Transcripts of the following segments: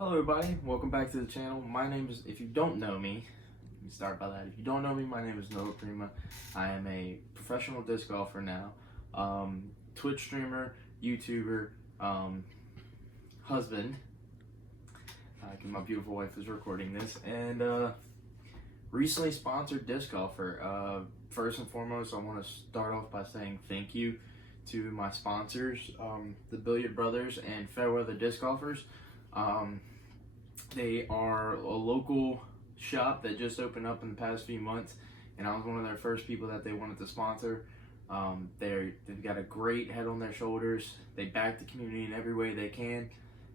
Hello everybody, welcome back to the channel. My name is, if you don't know me, let me start by that. If you don't know me, my name is Noah Prima. I am a professional disc golfer now, Twitch streamer, YouTuber, husband, because my beautiful wife is recording this, and recently sponsored disc golfer. First and foremost, I want to start off by saying thank you to my sponsors, the Billiard Brothers and Fairweather Disc Golfers. They are a local shop that just opened up in the past few months, and I was one of their first people that they wanted to sponsor. They've got a great head on their shoulders. They back the community in every way they can,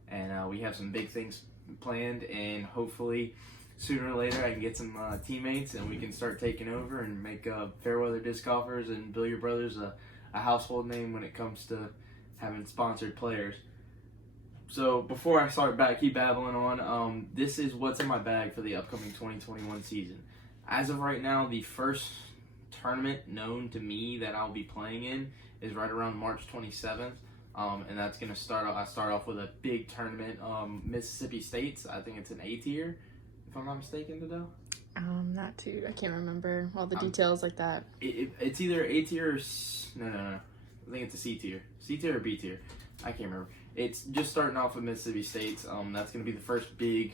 and we have some big things planned, and hopefully sooner or later I can get some teammates and we can start taking over and make Fairweather Disc Golfers and Billiard Brothers a household name when it comes to having sponsored players. So before I start keep babbling on, this is what's in my bag for the upcoming 2021 season. As of right now, the first tournament known to me that I'll be playing in is right around March 27th, and that's going to start off with a big tournament, Mississippi State's. I think it's an A tier, if I'm not mistaken, Adele. Not too. I can't remember all the details like that. It's either A tier or no. I think it's a C tier. C tier or B tier. I can't remember. It's just starting off with Mississippi State's. That's going to be the first big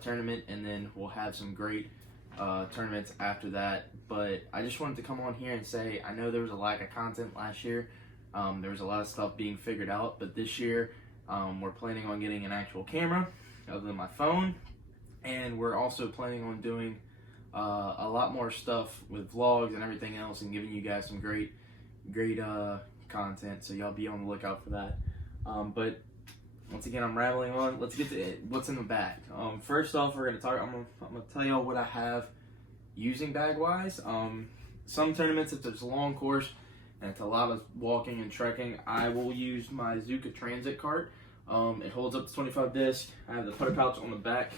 tournament, and then we'll have some great tournaments after that. But I just wanted to come on here and say, I know there was a lack of content last year. There was a lot of stuff being figured out, but this year we're planning on getting an actual camera other than my phone, and we're also planning on doing a lot more stuff with vlogs and everything else, and giving you guys some great content. So y'all be on the lookout for that. But once again, I'm rambling on. Let's get to what's in the bag. First off, we're gonna talk. I'm gonna tell y'all what I have using bag wise. Some tournaments, if there's a long course and it's a lot of walking and trekking, I will use my Zuka Transit cart. It holds up to 25 discs. I have the putter pouch on the back.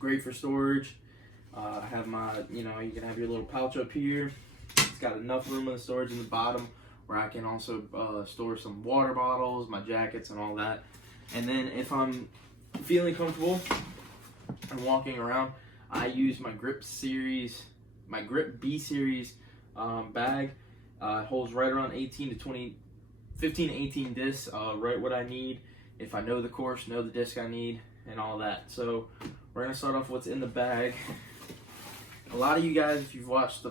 Great for storage. I have my, you can have your little pouch up here. It's got enough room in the storage in the bottom where I can also store some water bottles, my jackets, and all that. And then if I'm feeling comfortable and walking around, I use my Grip B series bag. It holds right around 15 to 18 discs, right what I need. If I know the course, know the disc I need, and all that. So we're gonna start off what's in the bag. A lot of you guys, if you watched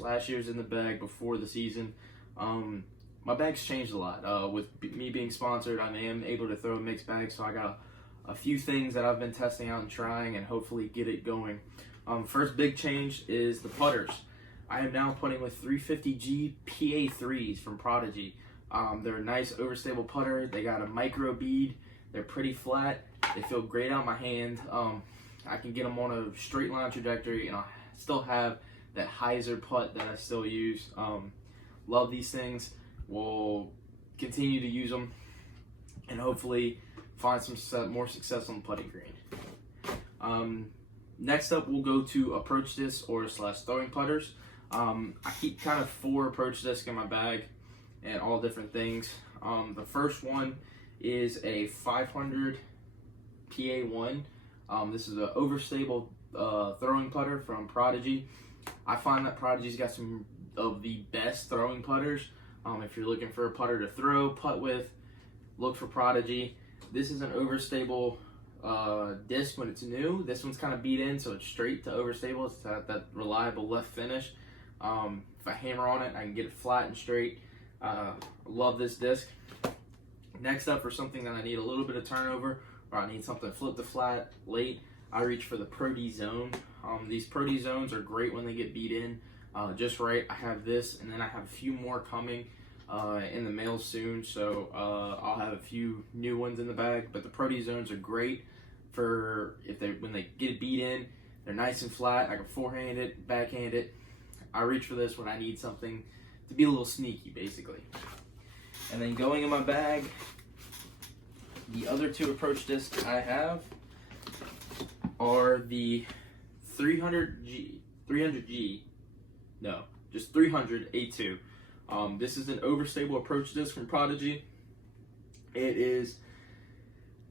last year's in the bag before the season, my bag's changed a lot. With me being sponsored, I am able to throw a mixed bag, so I got a few things that I've been testing out and trying, and hopefully get it going. First big change is the putters. I am now putting with 350G PA3s from Prodigy. They're a nice overstable putter. They got a micro bead. They're pretty flat. They feel great on my hand. I can get them on a straight line trajectory, and I still have that hyzer putt that I still use. Love these things. We'll continue to use them and hopefully find some more success on the putting green. Next up, we'll go to approach discs or / throwing putters. I keep kind of 4 approach discs in my bag and all different things. The first one is a 500 PA1. This is an overstable throwing putter from Prodigy. I find that Prodigy's got some of the best throwing putters. If you're looking for a putter to putt with, look for Prodigy. This is an overstable disc when it's new. This one's kind of beat in, so it's straight to overstable. It's got that reliable left finish. If I hammer on it, I can get it flat and straight. Love this disc. Next up, for something that I need a little bit of turnover, or I need something flip to flat late, I reach for the Pro D Zone. These Pro D Zones are great when they get beat in just right. I have this, and then I have a few more coming in the mail soon, so I'll have a few new ones in the bag. But the Pro D Zones are great for when they get beat in. They're nice and flat. I can forehand it, backhand it. I reach for this when I need something to be a little sneaky, basically. And then going in my bag, the other 2 approach discs I have are the 300G A2. This is an overstable approach disc from Prodigy. It is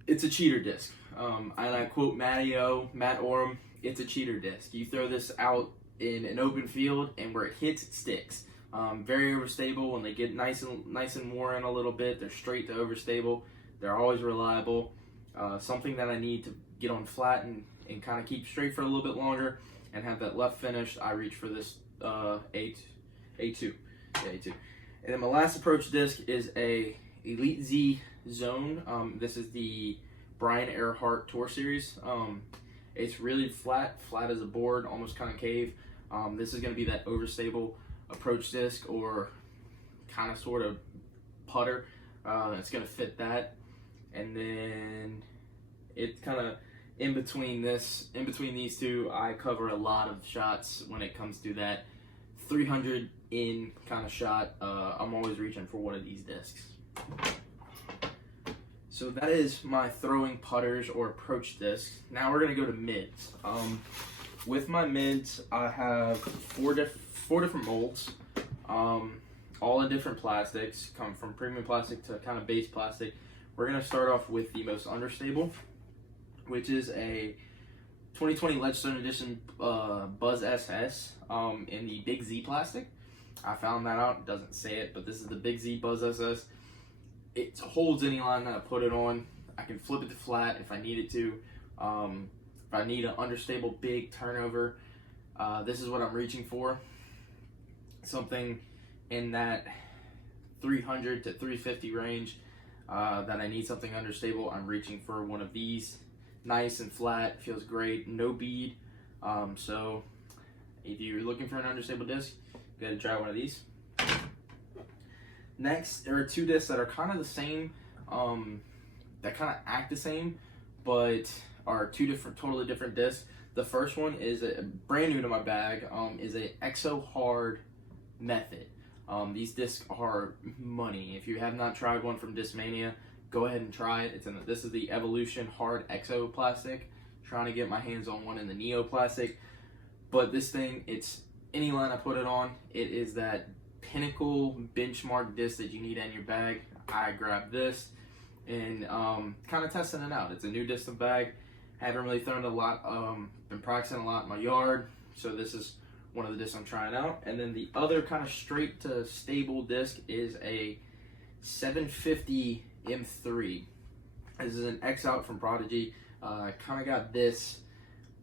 it's a cheater disc. And I quote Matt Oram, it's a cheater disc. You throw this out in an open field, and where it hits, it sticks. Very overstable. When they get nice and worn a little bit, they're straight to overstable. They're always reliable. Something that I need to get on flat and kind of keep straight for a little bit longer and have that left finish. I reach for this A2. Yeah, A2. And then my last approach disc is a Elite Z Zone. This is the Brian Earhart Tour Series. It's really flat as a board, almost concave. This is going to be that overstable approach disc or kind of sort of putter. It's going to fit that. And then it kind of in between these two, I cover a lot of shots when it comes to that 300 in kind of shot. I'm always reaching for one of these discs. So that is my throwing putters or approach discs. Now we're gonna go to mids. With my mids, I have four different molds, all in different plastics, come from premium plastic to kind of base plastic. We're gonna start off with the most understable, which is a 2020 Ledgestone Edition Buzz SS in the Big Z plastic. I found that out. It doesn't say it, but this is the Big Z Buzz SS. It holds any line that I put it on. I can flip it to flat if I need it to. If I need an understable big turnover, this is what I'm reaching for. Something in that 300 to 350 range that I need something understable. I'm reaching for one of these. Nice and flat, feels great, no bead. So if you're looking for an understable disc, go ahead and try one of these. Next, there are two discs that are kind of the same, that kind of act the same, but are totally different discs. The first one is brand new to my bag, is a Exo Hard Method. These discs are money. If you have not tried one from Discmania, go ahead and try it. This is the Evolution Hard Exo plastic. Trying to get my hands on one in the Neo plastic, but this thing, it's any line I put it on, it is that pinnacle benchmark disc that you need in your bag. I grabbed this and kind of testing it out. It's a new disc in the bag. Haven't really thrown a lot, been practicing a lot in my yard, so this is one of the discs I'm trying out. And then the other kind of straight to stable disc is a 750 M3. This is an X out from Prodigy. I kind of got this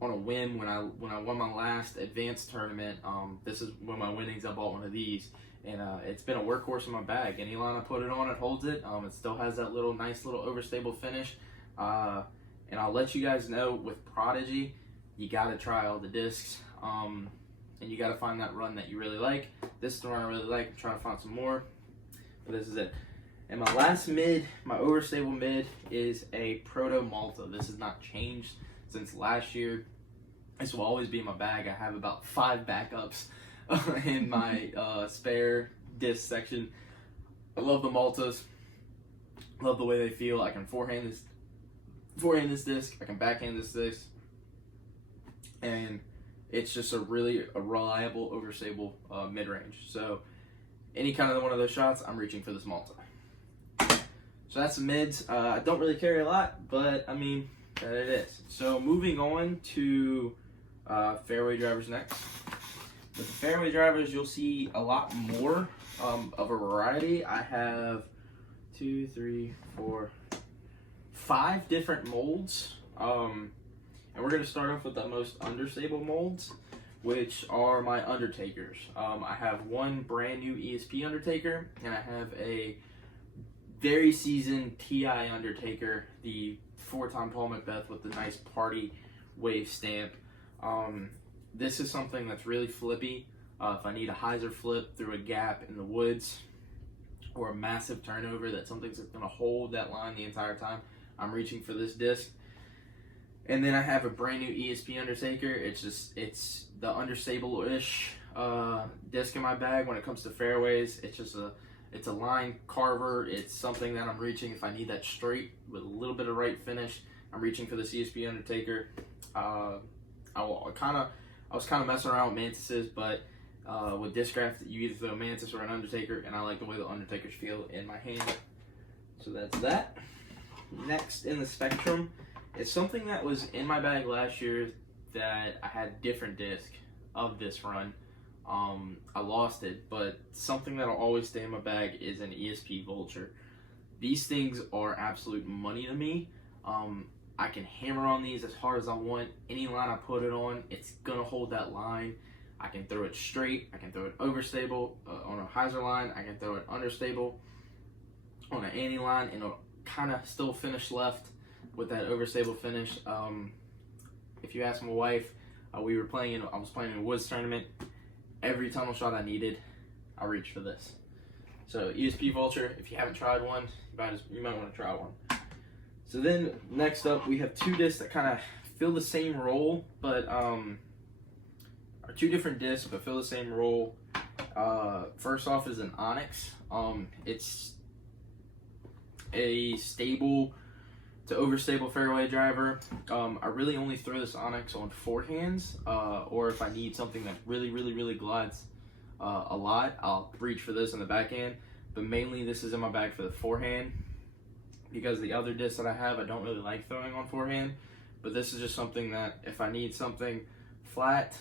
on a whim when I won my last advanced tournament. This is one of my winnings. I bought one of these, and it's been a workhorse in my bag. Any line I put it on, it holds it. It still has that nice little overstable finish. And I'll let you guys know, with Prodigy, you gotta try all the discs, and you gotta find that run that you really like. This is the one I really like. I'm trying to find some more, but this is it. And my last mid, my overstable mid, is a Proto Malta. This has not changed since last year. This will always be in my bag. I have about 5 backups in my spare disc section. I love the Maltas. Love the way they feel. I can forehand this disc. I can backhand this disc. And it's just a reliable overstable mid-range. So any kind of one of those shots, I'm reaching for this Malta. So that's the mids. I don't really carry a lot, but I mean, there it is. So moving on to fairway drivers next. With the fairway drivers, you'll see a lot more of a variety. I have 2, 3, 4, 5 different molds. And we're going to start off with the most understable molds, which are my Undertakers. I have one brand new ESP Undertaker, and I have a very seasoned TI Undertaker, the 4-time Paul Macbeth with the nice party wave stamp. This is something that's really flippy. If I need a hyzer flip through a gap in the woods or a massive turnover, that's something that's going to hold that line the entire time, I'm reaching for this disc. And then I have a brand new ESP Undertaker. It's the understable-ish disc in my bag when it comes to fairways. It's a line carver. It's something that I'm reaching if I need that straight with a little bit of right finish. I'm reaching for this ESP Undertaker. I was kind of messing around with Mantises, but with Discraft, you either throw a Mantis or an Undertaker, and I like the way the Undertakers feel in my hand. So that's that. next in the spectrum is something that was in my bag last year that I had different disc of this run. I lost it, but something that'll always stay in my bag is an ESP Vulture. These things are absolute money to me. I can hammer on these as hard as I want. Any line I put it on, it's gonna hold that line. I can throw it straight, I can throw it overstable on a hyzer line, I can throw it understable on an anti line, and it'll kind of still finish left with that overstable finish. If you ask my wife, I was playing in a woods tournament. Every tunnel shot I needed, I reached for this. So ESP Vulture, if you haven't tried one, you might want to try one. So then next up, we have two discs that kind of fill the same role, but are two different discs but fill the same role. First off is an Onyx. It's a stable to overstable fairway driver. I really only throw this Onyx on forehands, or if I need something that really glides a lot, I'll reach for this in the backhand. But mainly this is in my bag for the forehand, because the other discs that I have, I don't really like throwing on forehand. But this is just something that if I need something flat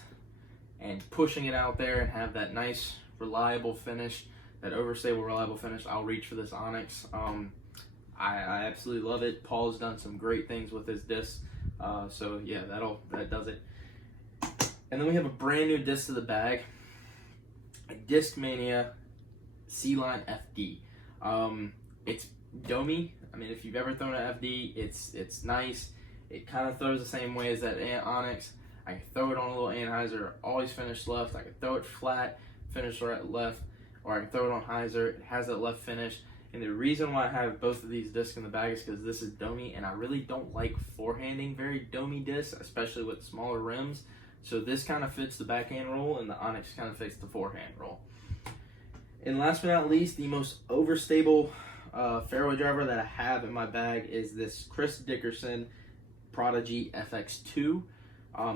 and pushing it out there and have that nice reliable finish, that overstable reliable finish, I'll reach for this Onyx. I absolutely love it. Paul's done some great things with his disc, so yeah, that does it. And then we have a brand new disc to the bag, a Discmania C-Line FD. It's domey. I mean, if you've ever thrown an FD, it's nice. It kind of throws the same way as that Onyx. I can throw it on a little Anheuser, always finish left. I can throw it flat, finish right left, or I can throw it on hyzer. It has that left finish. And the reason why I have both of these discs in the bag is because this is domey, and I really don't like forehanding very domey discs, especially with smaller rims. So this kind of fits the backhand roll, and the Onyx kind of fits the forehand roll. And last but not least, the most overstable fairway driver that I have in my bag is this Chris Dickerson Prodigy FX2.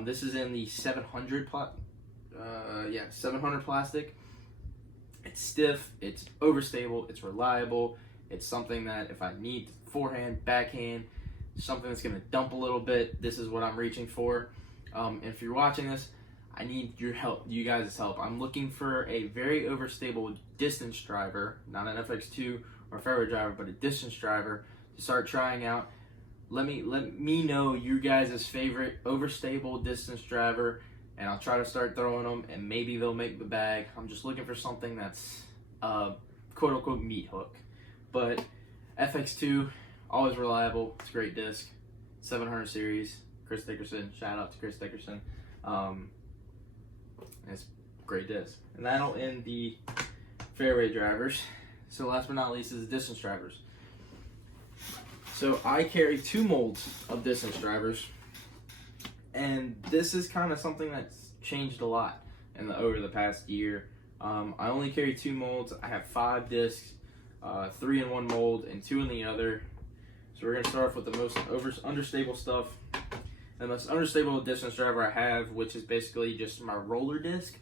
This is in the 700 plastic. It's stiff, it's overstable, it's reliable. It's something that if I need forehand, backhand, something that's going to dump a little bit, this is what I'm reaching for. And if you're watching this, I need your help, you guys' help. I'm looking for a very overstable distance driver, not an FX2 or fairway driver, but a distance driver to start trying out. Let me know your guys' favorite overstable distance driver, and I'll try to start throwing them, and maybe they'll make the bag. I'm just looking for something that's quote-unquote meat hook. But FX2, always reliable. It's a great disc. 700 series. Chris Dickerson. Shout out to Chris Dickerson. It's a great disc. And that'll end the fairway drivers. So last but not least is the distance drivers. So I carry two molds of distance drivers. And this is kind of something that's changed a lot over the past year. I only carry two molds. I have 5 discs, 3 in one mold and 2 in the other. So we're going to start off with the most understable stuff. The most understable distance driver I have, which is basically just my roller disc,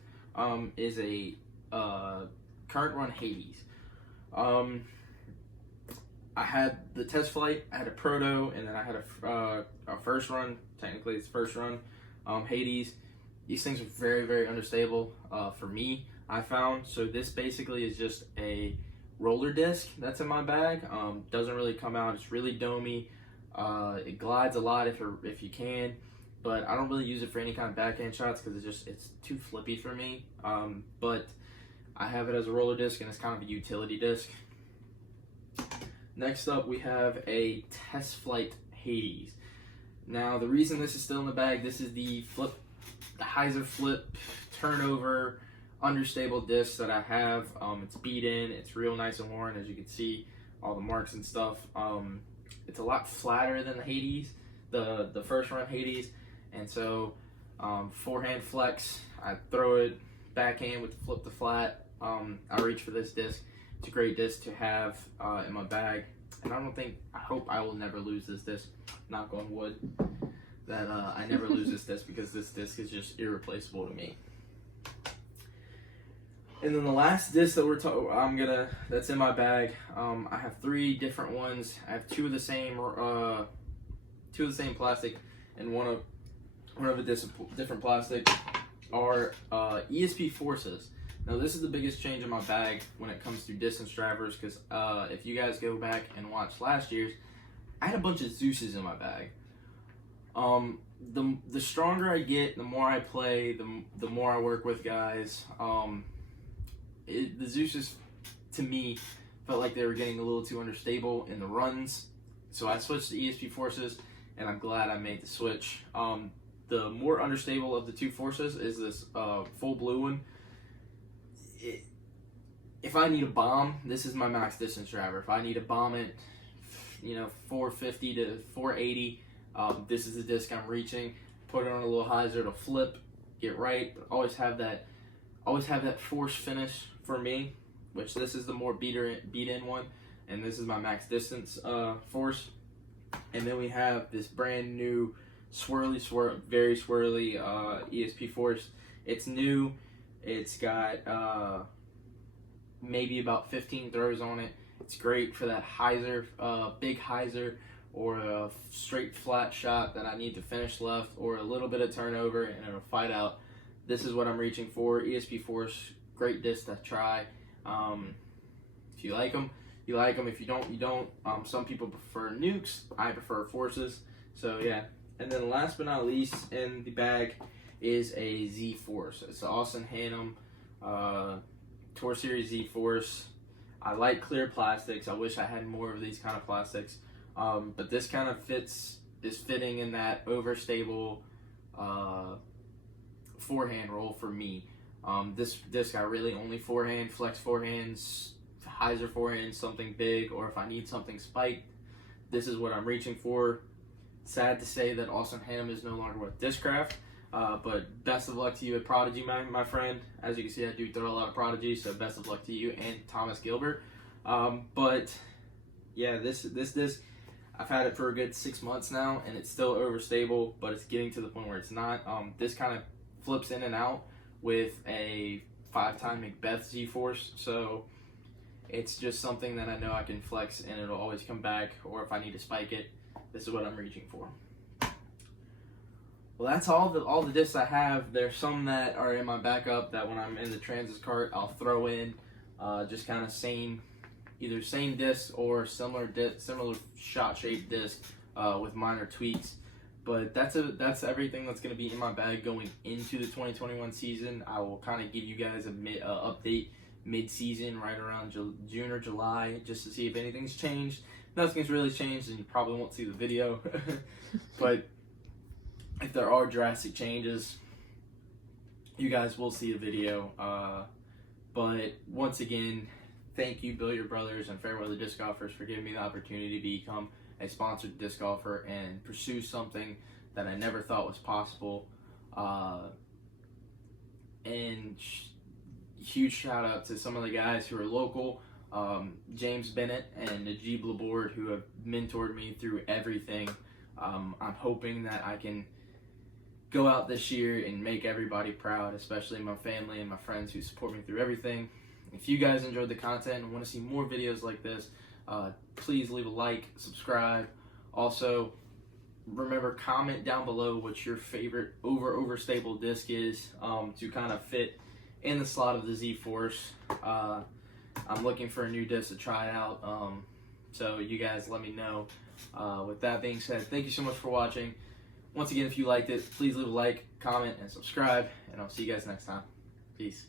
is a Current Run Hades. I had the test flight, I had a proto, and then I had a first run. Technically it's first run Hades. These things are very unstable for me, I found. So this basically is just a roller disc that's in my bag. Doesn't really come out. It's really domey. It glides a lot if you can, but I don't really use it for any kind of backhand shots because it's too flippy for me. But I have it as a roller disc, and it's kind of a utility disc. Next up, we have a Test Flight Hades. Now, the reason this is still in the bag, this is the hyzer flip turnover understable disc that I have. It's beat in, it's real nice and worn, as you can see, all the marks and stuff. It's a lot flatter than the Hades, the first run Hades, and so forehand flex, I throw it backhand with the flip to flat. I reach for this disc. It's a great disc to have in my bag, and I hope I will never lose this disc, knock on wood, that I never lose this disc, because this disc is just irreplaceable to me. And then the last disc that that's in my bag. I have 3 different ones. I have 2 of the same plastic, and one of a different plastic. Are ESP Forces. Now this is the biggest change in my bag when it comes to distance drivers, because if you guys go back and watch last year's, I had a bunch of Zeus's in my bag. The stronger I get, the more I play, the more I work with guys. The Zeus's, to me, felt like they were getting a little too understable in the runs, so I switched to ESP Forces, and I'm glad I made the switch. The more unstable of the 2 Forces is this full blue one. If I need a bomb, this is my max distance driver. If I need to bomb it, 450 to 480, this is the disc I'm reaching. Put it on a little hyzer to flip, get right, but always have that force finish for me, which this is the more beat in one, and this is my max distance force. And then we have this brand new very swirly ESP Force. It's new. It's got maybe about 15 throws on it. It's great for that hyzer, big hyzer, or a straight flat shot that I need to finish left, or a little bit of turnover and it'll fight out. This is what I'm reaching for. ESP Force, great disc to try. If you like them, you like them. If you don't, you don't. Some people prefer nukes. I prefer Forces. So yeah. And then last but not least in the bag is a Z Force. It's the Austin Hannum Tour Series Z Force. I like clear plastics. I wish I had more of these kind of plastics. But this kind of is fitting in that overstable forehand roll for me. This disc I really only forehand, flex forehands, hyzer forehands, something big, or if I need something spiked, this is what I'm reaching for. Sad to say that Austin Hannum is no longer with Discraft, but best of luck to you at Prodigy, my friend. As you can see, I do throw a lot of Prodigy, so best of luck to you and Thomas Gilbert. But yeah, this disc, I've had it for a good 6 months now, and it's still overstable, but it's getting to the point where it's not. This kind of flips in and out with a 5-time Macbeth Z-Force, so it's just something that I know I can flex and it'll always come back, or if I need to spike it, this is what I'm reaching for. Well, that's all the discs I have. There's some that are in my backup that when I'm in the transit cart, I'll throw in just kind of either same disc or similar shot-shaped disc with minor tweaks. But that's everything that's going to be in my bag going into the 2021 season. I will kind of give you guys an update mid-season, right around June or July, just to see if anything's changed. Nothing's really changed, and you probably won't see the video. But if there are drastic changes, you guys will see a video. But once again, thank you, Billiard Brothers and Fairweather Disc Golfers, for giving me the opportunity to become a sponsored disc golfer and pursue something that I never thought was possible. And huge shout out to some of the guys who are local, James Bennett and Najib Laborde, who have mentored me through everything. I'm hoping that I can go out this year and make everybody proud, especially my family and my friends who support me through everything. If you guys enjoyed the content and want to see more videos like this, please leave a like, subscribe. Also, remember, comment down below what your favorite overstable disc is to kind of fit in the slot of the Z-Force. I'm looking for a new disc to try out, so you guys let me know. With that being said, thank you so much for watching. Once again, if you liked it, please leave a like, comment, and subscribe, and I'll see you guys next time. Peace.